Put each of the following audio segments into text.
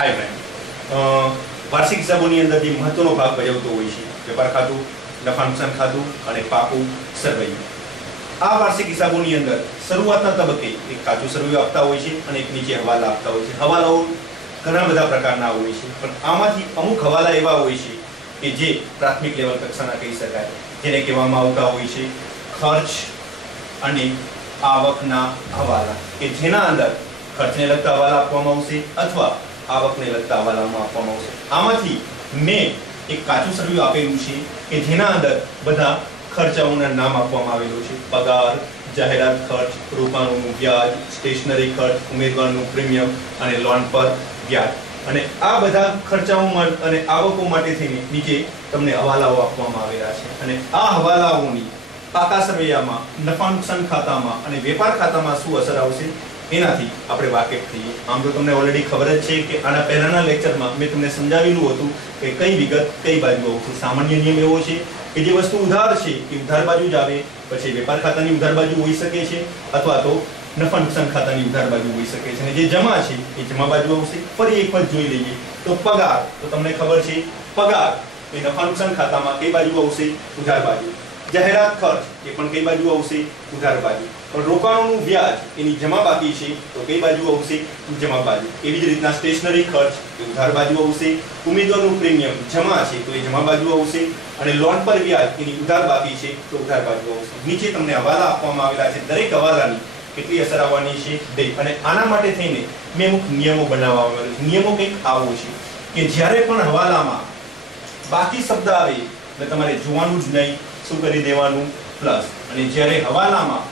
High friend, વાર્ષિક હિસાબોની અંદર જે મહત્વનો ભાગ ભજવતો હોય છે વેપાર ખાતું, નફા નુકસાન ખાતું અને પાકું સરવૈયું. આ વાર્ષિક હિસાબોની અંદર શરૂઆતના તબક્કે એક કાચું સરવૈયું આપતા હોય છે અને એક નીચે હવાલા આપતા હોય છે. હવાલાઓ ઘણા બધા પ્રકારના હોય છે, પણ આમાંથી અમુક હવાલા એવા હોય છે કે જે પ્રાથમિક લેવલ કક્ષાના કહી શકાય, જેને કહેવામાં આવતા હોય છે ખર્ચ અને આવકના હવાલા, કે જેના અંદર ખર્ચને લગતા હવાલા આપવામાં આવશે અથવા આવકને લગતા હવાલામાં આપવામાં આવશે. આમાંથી મેં એક કાચું સરવૈયું આપેલું છે કે જેના અંદર બધા ખર્ચાઓના નામ આપવામાં આવેલું છે: પગાર, જાહેરાત ખર્ચ, રોકાણોનું વ્યાજ, સ્ટેશનરી ખર્ચ, ઉમેદવારનું પ્રીમિયમ અને લોન પર વ્યાજ. અને આ બધા ખર્ચાઓ અને આવકો માટે થઈને નીચે તમને હવાલાઓ આપવામાં આવેલા છે. અને આ હવાલાઓની પાકા સરવૈયામાં, નફા નુકસાન ખાતામાં અને વેપાર ખાતામાં શું અસર આવશે એનાથી આપણે વાકેફ થઈએ. આમ તો તમને ઓલરેડી ખબર જ છે કે આના પહેલાના લેક્ચરમાં મેં તમને સમજાવેલું હતું કે કઈ વિગત કઈ બાજુ આવશે. સામાન્ય નિયમ એવો છે કે જે વસ્તુ ઉધાર છે એ ઉધાર બાજુ જ આવે, પછી વેપાર ખાતાની ઉધાર બાજુ હોઈ શકે છે અથવા તો નફા નુકસાન ખાતાની ઉધાર બાજુ હોઈ શકે છે. અને જે જમા છે એ જમા બાજુ આવશે. ફરી એક વખત જોઈ લઈએ તો પગાર, તો તમને ખબર છે પગાર એ નફા નુકસાન ખાતામાં કઈ બાજુ આવશે? ઉધાર બાજુ. જાહેરાત ખર્ચ એ પણ કઈ બાજુ આવશે? ઉધાર બાજુ. પણ રોકાણોનું વ્યાજ એની જમા બાકી છે તો કઈ બાજુ આવશે? જમા બાજુ. એવી જ રીતના સ્ટેશનરી ખર્ચ એ ઉધાર બાજુ આવશે. ઉમેદવારનું પ્રીમિયમ જમા છે તો એ જમા બાજુ આવશે. અને લોન પર વ્યાજ એની ઉધાર બાકી છે તો ઉધાર બાજુ આવશે. નીચે તમને હવાલા આપવામાં આવેલા છે, દરેક હવાલાની કેટલી અસર આવવાની છે તે. અને આના માટે થઈને મેં અમુક નિયમો બનાવવામાં આવેલા છે. નિયમો કંઈક આવો છે કે જ્યારે પણ હવાલામાં બાકી શબ્દ આવે એટલે તમારે જોવાનું જ નહીં, શું કરી દેવાનું? પ્લસ. અને જ્યારે હવાલામાં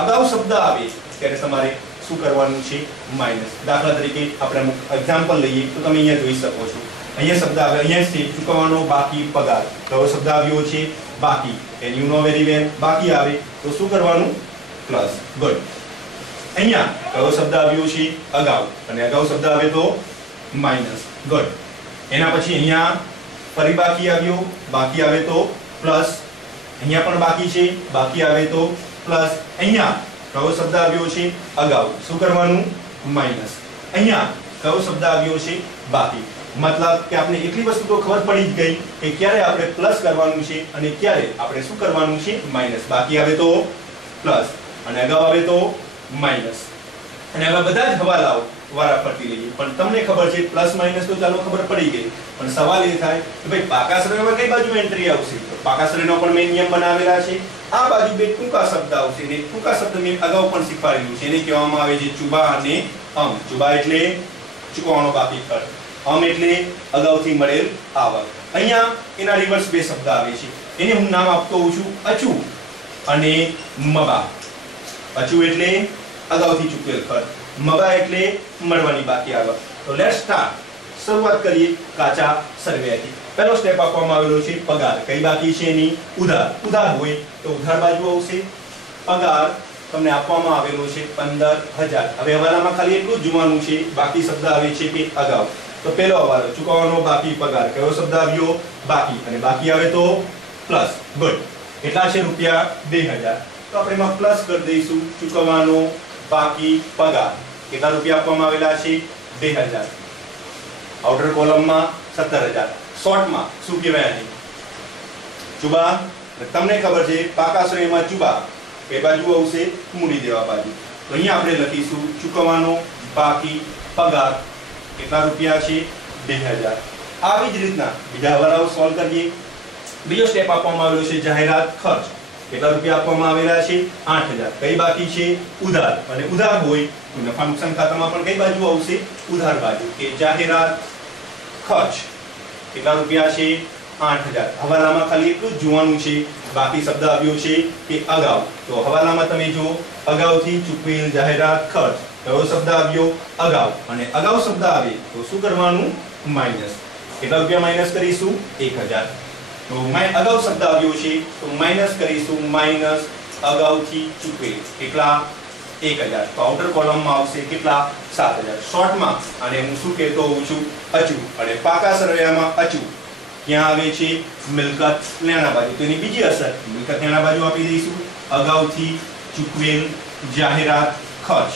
અગાઉ શબ્દ આવે ત્યારે તમારે શું કરવાનું છે? માઇનસ. દાખલા તરીકે આપણે અમુક એક્ઝામ્પલ લઈએ તો તમે અહીંયા જોઈ શકો છો. અહીંયા શબ્દ આવે, અહીંયા છે ચૂકવવાનો બાકી પગાર. કયો શબ્દ આવ્યો છે? બાકી. And you know very well, બાકી આવે તો શું કરવાનું? પ્લસ. ગુડ. અહીંયા કયો શબ્દ આવ્યો છે? અગાઉ. અને અગાઉ શબ્દ આવે તો માઇનસ. ગુડ. એના પછી અહીંયા ફરી બાકી આવ્યો, બાકી આવે તો પ્લસ. અહીંયા પણ બાકી છે, બાકી આવે તો પ્લસ. અહીંયા કયો શબ્દ આવ્યો છે? અગાઉ. શું કરવાનું? માઇનસ. અહીંયા કયો શબ્દ આવ્યો છે? બાકી. મતલબ કે આપણે એટલી વસ્તુ તો ખબર પડી જ ગઈ કે ક્યારે આપણે પ્લસ કરવાનું છે અને ક્યારે આપણે શું કરવાનું છે? માઇનસ. બાકી આવે તો પ્લસ અને અગાઉ આવે તો માઇનસ. અને આવા બધા જ હવાલાઓ વારાફરતી લઈએ. પણ તમને ખબર છે પ્લસ માઇનસ તો ચાલો ખબર પડી ગઈ, પણ સવાલ એ થાય કે ભાઈ પાકા સરવૈયામાં કઈ બાજુ એન્ટ્રી આવશે? તો પાકા સરવૈયાનો પણ મેં નિયમ બનાવેલા છે. આ બાજુ બે ટૂંકા શબ્દ આવશે અને ટૂંકા શબ્દ મેં અગાઉ પણ શીખવાડેલું છે. એને કહેવામાં આવે છે ચુબા અને અમ. ચુબા એટલે ચૂકવવાનો બાકી ખર્ચ, અમ એટલે અગાઉથી મળેલ આવક. અહીંયા એના રિવર્સ બે શબ્દ આવે છે. એને હું નામ આપતો હોઉં છું અચુ અને મબા. અચુ એટલે અગાઉથી ચૂકવેલ ખર્ચ, મબા એટલે મળવાની બાકી આવક. તો લેટ્સ સ્ટાર્ટ. શરૂઆત કરીએ કાચા સરવૈયાથી. પહેલો સ્ટેપ આપવામાં આવેલો છે પગાર. કઈ બાકી છે એની? ઉધાર. ઉધાર હોય તો ઉધાર બાજુ આવશે. પગાર તમને આપવામાં આવેલો છે 15,000. હવે હવાલામાં ખાલી એટલું જ જોવાનું છે, બાકી શબ્દ આવે છે કે અગાઉ. તો પહેલો હવાલો ચૂકવવાનો બાકી પગાર. કયો શબ્દ આવ્યો? બાકી. અને બાકી આવે તો પ્લસ. ગુડ. કેટલા છે? રૂપિયા 2,000. તો આપણે એમાં પ્લસ કરી દઈશું ચૂકવવાનો બાકી પગાર. કેટલા રૂપિયા આપવામાં આવેલા છે? 2,000. આઉટર કોલમમાં 17,000. શોર્ટમાં શું કહેવાય આને? ચુબા. તમને ખબર છે પાકા શ્રેણીમાં ચુબા એ બાજુ આવશે? મૂડી દેવા બાજુ. તો અહીંયા આપણે લખીશું ચૂકવવાનો બાકી પગાર. કેટલા રૂપિયા છે? 2,000. આવી જ રીતના બીજા હવાલાઓ સોલ્વ કરીએ. બીજો સ્ટેપ આપવામાં આવેલો છે જાહેરાત ખર્ચ. કેટલા રૂપિયા આપવામાં આવેલા છે? 8,000. કઈ બાકી છે? ઉધાર. અને ઉધાર હોય તો નફા નુકસાન ખાતામાં પણ કઈ બાજુ આવશે? ઉધાર બાજુ. કે જાહેરાત ખર્ચ. કેટલા રૂપિયા છે? 8,000. હવાલામાં ખાલી એટલું જ જોવાનું છે, બાકી શબ્દ આવ્યો છે કે અગાઉ. તો હવાલામાં તમે જો અગાઉથી ચૂકવેલ જાહેરાત ખર્ચ. કયો શબ્દ આવ્યો? અગાઉ. અને અગાઉ શબ્દ આવે તો શું કરવાનું? માઇનસ. કેટલા રૂપિયા માઇનસ કરીશું? 1,000. તો અગાઉ શબ્દ આવ્યો છે તો માઇનસ કરીશું, માઇનસ અગાઉથી ચૂકવેલ. કેટલા? 1,000. તો આઉટર કોલમમાં આવશે કેટલા? 7,000. શોર્ટમાં અને હું શું કહેતો હોઉં છું? અચુ. અને પાકા સરવૈયામાં અચુ ક્યાં આવે છે? મિલકત લેણા બાજુ. તો એની બીજી અસર મિલકત લેણા બાજુ આપી દઈશું. અગાઉથી ચૂકવેલ જાહેરાત ખર્ચ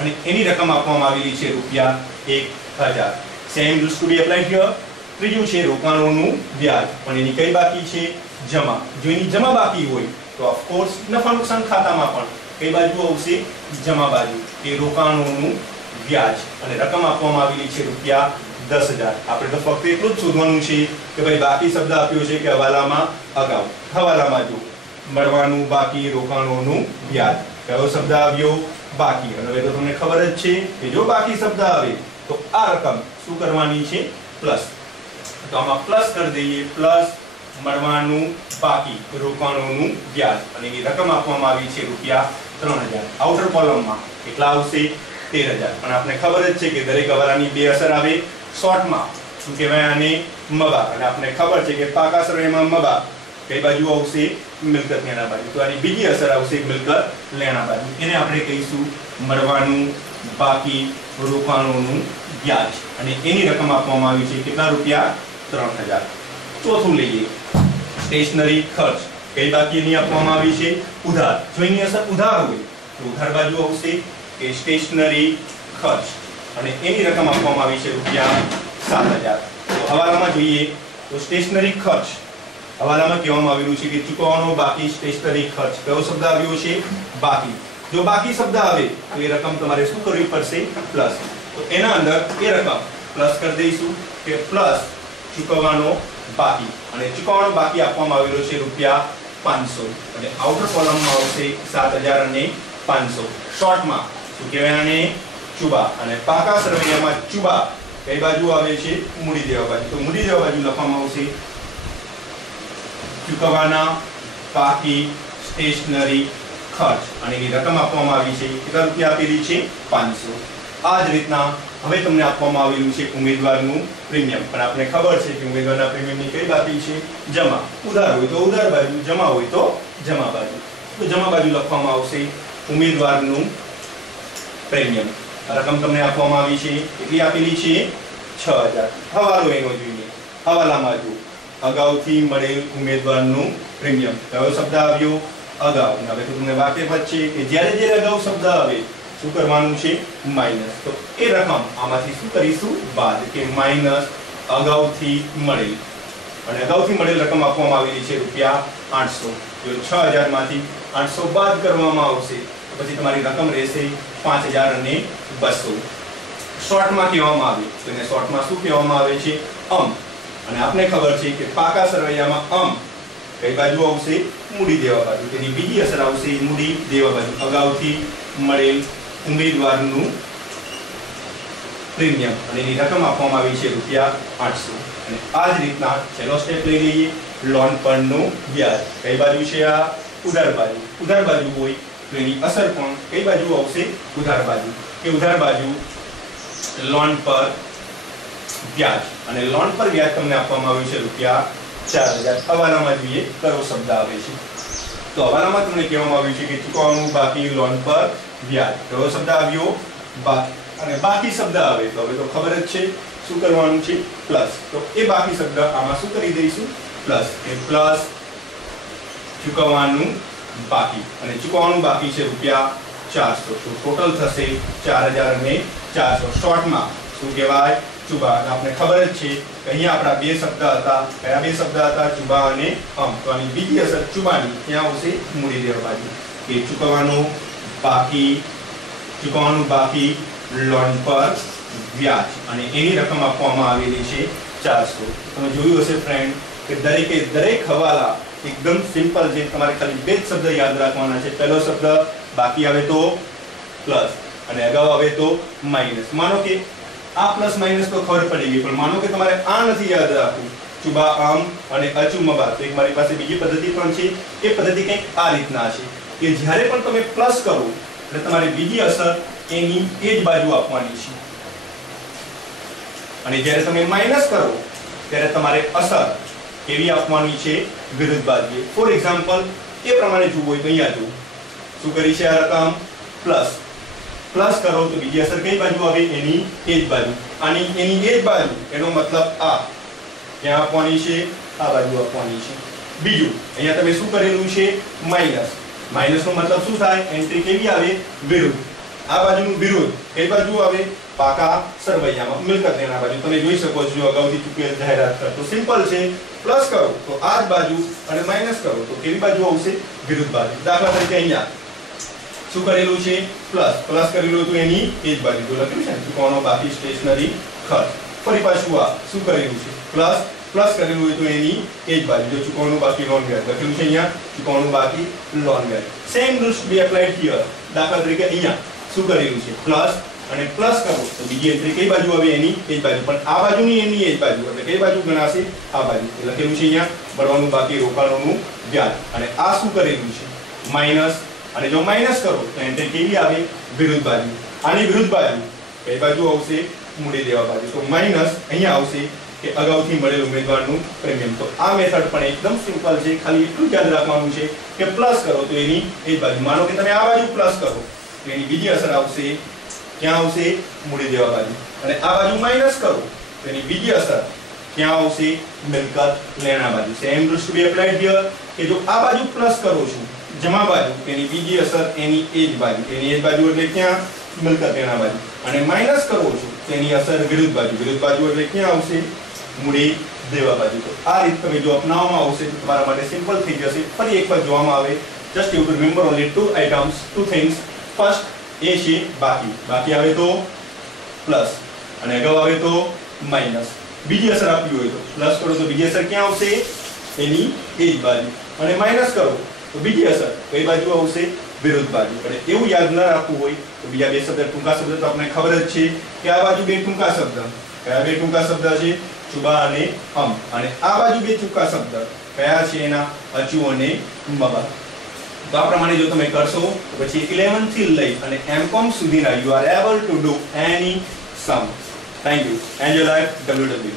અને એની રકમ આપવામાં આવેલી છે રૂપિયા 1000. Same rules to be applied here. ત્રીજું છે રોકાણોનું વ્યાજ, પણ એની કઈ બાકી છે? જમા. જો એની જમા બાકી હોય તો ઓફ કોર્સ નફા નુકસાન ખાતામાં પણ કઈ બાજુ આવશે? જમા બાજુ. એ રોકાણોનું વ્યાજ અને રકમ આપવામાં આવેલી છે રૂપિયા 10,000. આપણે તો ફક્ત એટલું જ શોધવાનું છે કે ભાઈ બાકી શબ્દ આપ્યો છે કે હવાલામાં અગાઉ. હવાલામાં જો મળવાનું બાકી રોકાણોનું વ્યાજ, કયો શબ્દ આવ્યો? બાકી. અને હવે તો તમને ખબર જ છે કે જો બાકી શબ્દ આવે તો આ રકમ શું કરવાની છે? પ્લસ. તો આમાં પ્લસ કરી દઈએ. પ્લસ મળવાનું બાકી રોકાણોનું વ્યાજ અને એની રકમ આપવામાં આવી છે રૂપિયા 3,000. આઉટર કોલમમાં કેટલા આવશે? 13,000. પણ આપણે ખબર જ છે કે દરેક હવાલાની બે અસર આવે. શોર્ટમાં શું કહેવાય આને? મબા. અને આપણે ખબર છે કે પાકા સરવાળામાં મબા કઈ બાજુ આવશે? મિલકત લેણા બાજુ. તો આની બીજી અસર આવશે મિલકત લેણા બાજુ. એને આપણે કહીશું મળવાનું બાકી રોકાણોનું વ્યાજ અને એની રકમ આપવામાં આવી છે કેટલા રૂપિયા? 3,000. ચોથું લઈએ સ્ટેશનરી ખર્ચ. કઈ બાકી એની આપવામાં આવી છે? ઉધાર. જો એની અસર ઉધાર હોય તો ઉધાર બાજુ આવશે કે સ્ટેશનરી ખર્ચ અને એની રકમ આપવામાં આવી છે રૂપિયા 7,000. તો હવાલામાં જોઈએ તો સ્ટેશનરી ખર્ચ હવાલામાં કહેવામાં આવેલું છે કે ચૂકવવાનો બાકી સ્ટેશનરી ખર્ચ. કયો શબ્દ આવ્યો છે? બાકી. જો બાકી શબ્દ આવે તો એ રકમ તમારે શું કરવી પડશે? પ્લસ. તો એના અંદર એ રકમ પ્લસ કરી દઈશું કે પ્લસ ચૂકવવાનો બાકી અને ચૂકવવાનો બાકી આપવામાં આવેલો છે રૂપિયા 500 અને આઉટર કોલમમાં આવશે 7,000 અને 500. શોર્ટમાં શું કહેવાય આને? ચુબા. અને પાકા સરવૈયામાં ચુબા કઈ બાજુ આવે છે? મૂડી દેવા બાજુ. તો મૂડી દેવા બાજુ લખવામાં આવશે ચૂકવવાના બાકી સ્ટેશનરી ખર્ચ અને એની રકમ આપવામાં આવી છે કેટલા રૂપિયા આપેલી છે? 500. આ જ રીતના હવે તમને આપવામાં આવેલું છે ઉમેદવારનું પ્રીમિયમ. પણ આપણે ખબર છે કે ઉમેદવારના પ્રીમિયમની કઈ બાકી છે? જમા. ઉધાર હોય તો ઉધાર બાજુ, જમા હોય તો જમા બાજુ. તો જમા બાજુ લખવામાં આવશે ઉમેદવારનું પ્રીમિયમ. રકમ તમને આપવામાં આવી છે કેટલી આપેલી છે? 6,000. હવાલો એનો જોઈએ. હવાલામાં જો અગાઉથી મળેલ ઉમેદવારનું પ્રીમિયમ. કયો શબ્દ આવ્યો? અગાઉ. હવે તો તમને વાકેફ છે કે જ્યારે અગાઉ શબ્દ આવે શું કરવાનું છે? માઈનસ. તો એ રકમ આમાંથી શું કરીશું? બાદ. કે માઈનસ અગાઉથી મળેલ. અને અગાઉથી મળેલ રકમ આપવામાં આવેલી છે રૂપિયા 800. જો 6,000 માંથી 800 બાદ કરવામાં આવશે તો પછી તમારી રકમ રહેશે 5,200. શોર્ટમાં કહેવામાં આવે તો એને શોર્ટમાં શું કહેવામાં આવે છે? અને આપને ખબર છે કે પાકા સરવૈયામાં કઈ બાજુ આવશે? મૂડી દેવા બાજુ. તેની બીજી અસર આવશે મૂડી દેવા બાજુ. અગાઉથી મળેલ ઉમેદવારનું પ્રીમિયમ અને એની રકમ આપવામાં આવી છે રૂપિયા 800. અને આ જ રીતના છેલ્લો સ્ટેપ લઈ લઈએ લોન પરનું વ્યાજ. કઈ બાજુ છે? આ ઉધાર બાજુ. ઉધાર બાજુ હોય તો એની અસર પણ કઈ બાજુ આવશે? ઉધાર બાજુ. કે ઉધાર બાજુ લોન પર વ્યાજ અને લોન પર વ્યાજ તમને આપવામાં આવ્યું છે રૂપિયા 4,000. હવાલામાં જોઈએ કયો શબ્દ આવે છે? તો હવાલામાં તમને કહેવામાં આવ્યું છે કે ચૂકવવાનું બાકી લોન પર વ્યાજ. કયો શબ્દ આવ્યો? બાકી. અને બાકી શબ્દ આવે તો હવે તો ખબર જ છે શું કરવાનું છે? પ્લસ. તો એ બાકી શબ્દ આમાં શું કરી દઈશું? પ્લસ. એ પ્લસ ચૂકવવાનું બાકી અને ચૂકવવાનું બાકી છે રૂપિયા 400. તો ટોટલ થશે 4,400. શોર્ટમાં શું કહેવાય? ચુબા. આપણે ખબર જ છે કે અહીંયા આપણા બે શબ્દ હતા. કયા બે શબ્દ હતા? ચુબા અને તો આની બીજી અસર ચુબાની ત્યાં આવશે મૂડી દેવા બાજુ. કે ચૂકવવાનું બાકી લોન પર વ્યાજ અને એની રકમ આપવામાં આવેલી છે 400. તમે જોયું હશે ફ્રેન્ડ કે દરેક હવાલા એકદમ સિમ્પલ છે. તમારે ખાલી બે જ શબ્દ યાદ રાખવાના છે. પહેલો શબ્દ બાકી આવે તો પ્લસ અને અગાઉ આવે તો માઇનસ. માનો કે આ પ્લસ માઇનસ તો ખબર પડી ગઈ, પણ માનો કે તમારે આ નથી યાદ રાખવું ચુબા અને અચુમબા, તો એક મારી પાસે બીજી પદ્ધતિ પણ છે. એ પદ્ધતિ કંઈક આ રીતના છે કે જ્યારે પણ તમે પ્લસ કરો એટલે તમારે બીજી અસર એની એ જ બાજુ આપવાની છે અને જ્યારે તમે માઇનસ કરો ત્યારે તમારે અસર કેવી આપવાની છે? વિરુદ્ધ બાજુએ. ફોર એક્ઝામ્પલ એ પ્રમાણે જોવું હોય તો અહીંયા જુઓ શું કરી છે આ રકમ? પ્લસ. પ્લસ કરો તો બીજી અસર કઈ બાજુ આવે? એની એ જ બાજુ. આની એની એ જ બાજુ એનો મતલબ આ ક્યાં આપવાની છે? આ બાજુ આપવાની છે. બીજું અહીંયા તમે શું કરેલું છે? માઇનસ. માઇનસ નો મતલબ શું થાય? એન્ટ્રી કેવી આવે? વિરુદ્ધ. આ બાજુનું વિરુદ્ધ કઈ બાજુ આવે? પાકા સરવૈયામાં મિલકત લેણા બાજુ તમે જોઈ શકો છો અગાઉથી ચૂકેલ જાહેરાત તો સિમ્પલ છે પ્લસ કરો તો આ જ બાજુ અને માઈનસ કરો તો કેવી બાજુ આવશે વિરુદ્ધ બાજુ દાખલા તરીકે અહીંયા શું કરેલું છે પ્લસ કરેલું હતું એની એ જ બાજુ તો લખ્યું છે ચૂકવણો બાકી સ્ટેશનરી ખર્ચ ફરી પાછું આ શું કરેલું છે પ્લસ કરેલું હોય તો એની એ જ બાજુ જો ચૂકવણું બાકી લોન વ્યાજ લખેલું છે અહીંયા ચૂકવણું બાકી લોન વ્યાજ same rules be applied here દાખલા તરીકે અહીંયા શું કરેલું છે પ્લસ અને પ્લસ કરો તો બીજી એન્ટ્રી કઈ બાજુ આવે એની એ જ બાજુ પણ આ બાજુની એની એ જ બાજુ એટલે કઈ બાજુ ગણાશે આ બાજુ લખેલું છે અહીંયા ભરવાનું બાકી રોકાણોનું વ્યાજ અને આ શું કરેલું છે માઈનસ અને જો માઈનસ કરો તો એન્ટ્રી કેવી આવે વિરુદ્ધ બાજુ આની વિરુદ્ધ બાજુ કઈ બાજુ આવશે મૂડી દેવા બાજુ તો માઈનસ અહીંયા આવશે કે અગાઉથી મળેલ ઉમેદવારનું પ્રીમિયમ તો આ મેથડ પણ એકદમ સિમ્પલ છે ખાલી એટલું યાદ રાખવાનું છે કે પ્લસ કરો તો એની એ જ બાજુ માનો કે તમે આ બાજુ પ્લસ કરો તો એની બીજી અસર આવશે ક્યાં આવશે મૂડી દેવા બાજુ અને આ બાજુ માઈનસ કરો તો એની બીજી અસર ક્યાં આવશે મિલકત લેણા બાજુ same rules to be applied here કે જો આ બાજુ પ્લસ કરો છો જમા બાજુ તેની બીજી અસર એની એ જ બાજુ એની એ જ બાજુ એટલે ક્યાં મિલકત લેણા બાજુ અને માઈનસ કરો છો તેની અસર વિરુદ્ધ બાજુ એટલે ક્યાં આવશે મૂડી દેવા બાજુ તો આ રીત તમે જો અપનાવવામાં આવશે તો તમારા માટે સિમ્પલ થઈ જશે ફરી એકવાર જોવામાં આવે just you to remember only two things first એ છે બાકી આવે તો પ્લસ અને અગાઉ આવે તો માઈનસ બીજી અસર આપી હોય તો પ્લસ કરો તો બીજી અસર ક્યાં આવશે એની એ જ બાજુ અને માઈનસ કરો તો બીજી અસર કઈ બાજુ આવશે વિરુદ્ધ બાજુ અને એવું યાદ ન રાખવું હોય તો બીજા બે શબ્દ ટૂંકા શબ્દ તો આપણે ખબર જ છે કે આ બાજુ બે ટૂંકા શબ્દ કયા બે ટૂંકા શબ્દ છે ચુબા અને અને આ બાજુ બે ટૂંકા શબ્દ કયા છે એના અચુ અને મબા તો આ પ્રમાણે જો તમે કરશો તો પછી 11 થી લઈ અને M.Com સુધીના you are able to do any sum thank you and your life WW